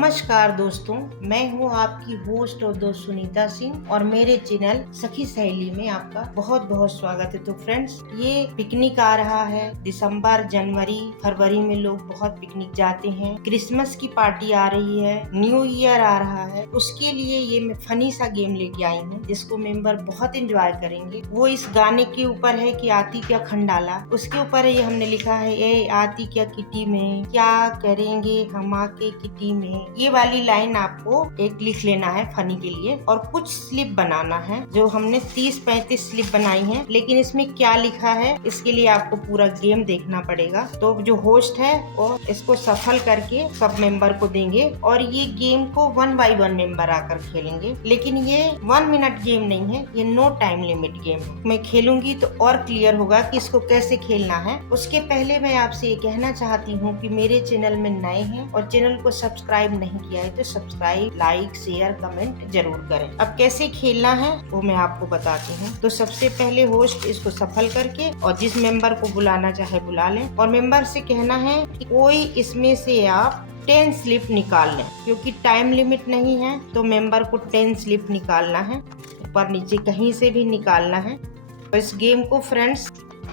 नमस्कार दोस्तों, मैं हूं आपकी होस्ट और दोस्त सुनीता सिंह और मेरे चैनल सखी सहेली में आपका बहुत बहुत स्वागत है। तो फ्रेंड्स, ये पिकनिक आ रहा है। दिसंबर, जनवरी, फरवरी में लोग बहुत पिकनिक जाते हैं। क्रिसमस की पार्टी आ रही है, न्यू ईयर आ रहा है। उसके लिए ये मैं फनी सा गेम लेके आई हूँ जिसको मेंबर बहुत एंजॉय करेंगे। वो इस गाने के ऊपर है कि आती क्या खंडाला, उसके ऊपर ये हमने लिखा है ए आती क्या किटी में, क्या करेंगे हम आके किटी में। ये वाली लाइन आपको एक लिख लेना है फनी के लिए, और कुछ स्लिप बनाना है। जो हमने 30-35 स्लिप बनाई है, लेकिन इसमें क्या लिखा है इसके लिए आपको पूरा गेम देखना पड़ेगा। तो जो होस्ट है वो इसको सफल करके सब मेंबर को देंगे और ये गेम को 1 बाय 1 मेंबर आकर खेलेंगे। लेकिन ये 1 मिनट गेम नहीं है, ये नो टाइम लिमिट गेम है। मैं खेलूंगी तो और क्लियर होगा कि इसको कैसे खेलना है। उसके पहले मैं आपसे ये कहना चाहती हूँ कि मेरे चैनल में नए हैं और चैनल को सब्सक्राइब नहीं किया है तो सब्सक्राइब, लाइक, शेयर, कमेंट जरूर करें। अब कैसे खेलना है वो मैं आपको बताती हूँ। तो सबसे पहले होस्ट इसको सफल करके और जिस मेंबर को बुलाना चाहे बुला लें, और मेंबर से कहना है कि कोई इसमें से आप 10 स्लिप निकाल लें। क्योंकि टाइम लिमिट नहीं है तो मेंबर को 10 स्लिप निकालना है, ऊपर नीचे कहीं से भी निकालना है। तो इस गेम को फ्रेंड्स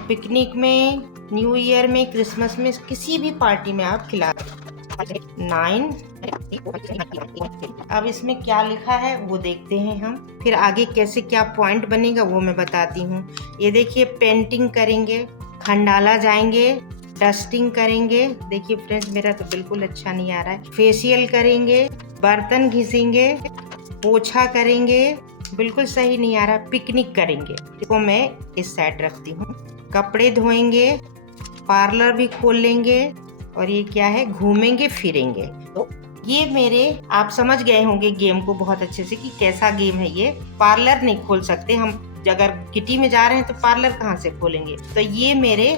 पिकनिक में, न्यू ईयर में, क्रिसमस में, किसी भी पार्टी में आप खिला 9। अब इसमें क्या लिखा है वो देखते हैं हम, फिर आगे कैसे क्या पॉइंट बनेगा वो मैं बताती हूँ। ये देखिए, पेंटिंग करेंगे, खंडाला जाएंगे, डस्टिंग करेंगे। देखिए फ्रेंड्स, मेरा तो बिल्कुल अच्छा नहीं आ रहा है। फेशियल करेंगे, बर्तन घिसेंगे, पोछा करेंगे, बिल्कुल सही नहीं आ रहा। पिकनिक करेंगे, इसको मैं इस साइड रखती हूँ। कपड़े धोएंगे, पार्लर भी खोल लेंगे, और ये क्या है, घूमेंगे फिरेंगे। तो ये मेरे, आप समझ गए होंगे गेम को बहुत अच्छे से कि कैसा गेम है ये। पार्लर नहीं खोल सकते हम, अगर किटी में जा रहे हैं तो पार्लर कहाँ से खोलेंगे। तो ये मेरे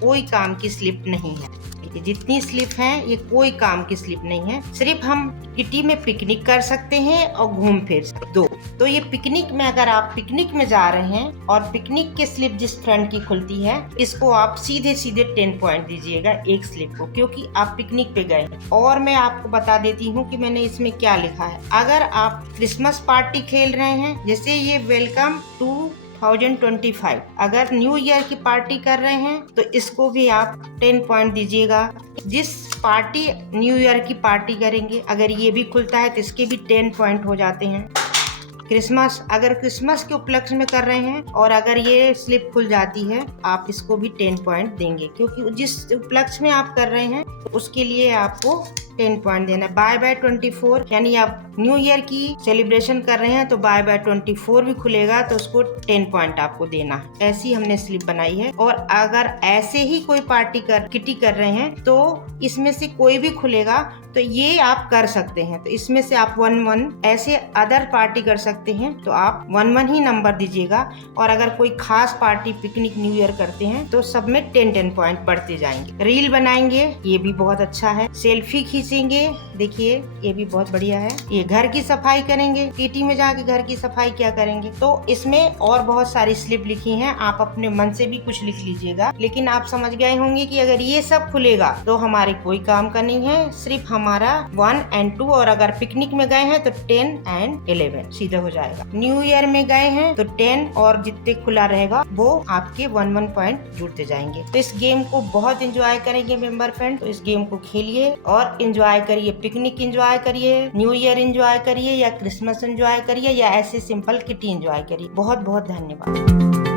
कोई काम की स्लिप नहीं है। जितनी स्लिप हैं ये कोई काम की स्लिप नहीं है। सिर्फ हम किटी में पिकनिक कर सकते हैं और घूम फिर सकते। 2 तो ये पिकनिक में, अगर आप पिकनिक में जा रहे हैं और पिकनिक की स्लिप जिस फ्रेंड की खुलती है, इसको आप सीधे 10 पॉइंट दीजिएगा एक स्लिप को, क्योंकि आप पिकनिक पे गए हैं। और मैं आपको बता देती हूँ कि मैंने इसमें क्या लिखा है। अगर आप क्रिसमस पार्टी खेल रहे हैं, जैसे ये वेलकम टू 2025, अगर न्यू ईयर की पार्टी कर रहे हैं तो इसको भी आप 10 पॉइंट दीजिएगा। जिस पार्टी न्यू ईयर की पार्टी करेंगे, अगर ये भी खुलता है तो इसके भी 10 पॉइंट हो जाते हैं। क्रिसमस, अगर क्रिसमस के उपलक्ष्य में कर रहे हैं और अगर ये स्लिप खुल जाती है, आप इसको भी 10 पॉइंट देंगे, क्योंकि जिस उपलक्ष्य में आप कर रहे हैं उसके लिए आपको 10 पॉइंट देना। बाय बाय 24, यानी आप न्यू ईयर की सेलिब्रेशन कर रहे हैं तो बाय बाय 24 भी खुलेगा तो उसको 10 पॉइंट आपको देना है। ऐसी हमने स्लिप बनाई है। और अगर ऐसे ही कोई पार्टी किटी कर रहे हैं तो इसमें से कोई भी खुलेगा तो ये आप कर सकते हैं। तो इसमें से आप 1-1 ऐसे अदर पार्टी कर सकते हैं तो आप 1-1 ही नंबर दीजिएगा। और अगर कोई खास पार्टी पिकनिक न्यू ईयर करते हैं तो सब में 10-10 पॉइंट बढ़ते जाएंगे। रील बनाएंगे, ये भी बहुत अच्छा है। सेल्फी खींचेंगे, देखिए ये भी बहुत बढ़िया है। ये घर की सफाई करेंगे, किटी में जाके घर की सफाई क्या करेंगे। तो इसमें और बहुत सारी स्लिप लिखी हैं, आप अपने मन से भी कुछ लिख लीजिएगा। लेकिन आप समझ गए होंगे कि अगर ये सब खुलेगा तो हमारे कोई काम का नहीं है, सिर्फ हमारा 1 और 2। और अगर पिकनिक में गए हैं तो 10 और 11 सीधे हो जाएगा। न्यू ईयर में गए हैं तो 10 और जितने खुला रहेगा वो आपके 1-1 पॉइंट जुड़ते जाएंगे। तो इस गेम को बहुत एंजॉय करेंगे मेंबर फ्रेंड। तो इस गेम को खेलिए और एंजॉय करिए। पिकनिक एंजॉय करिए, न्यू ईयर एंजॉय करिए, या क्रिसमस एंजॉय करिए, या ऐसे सिंपल किटी एंजॉय करिए। बहुत बहुत धन्यवाद।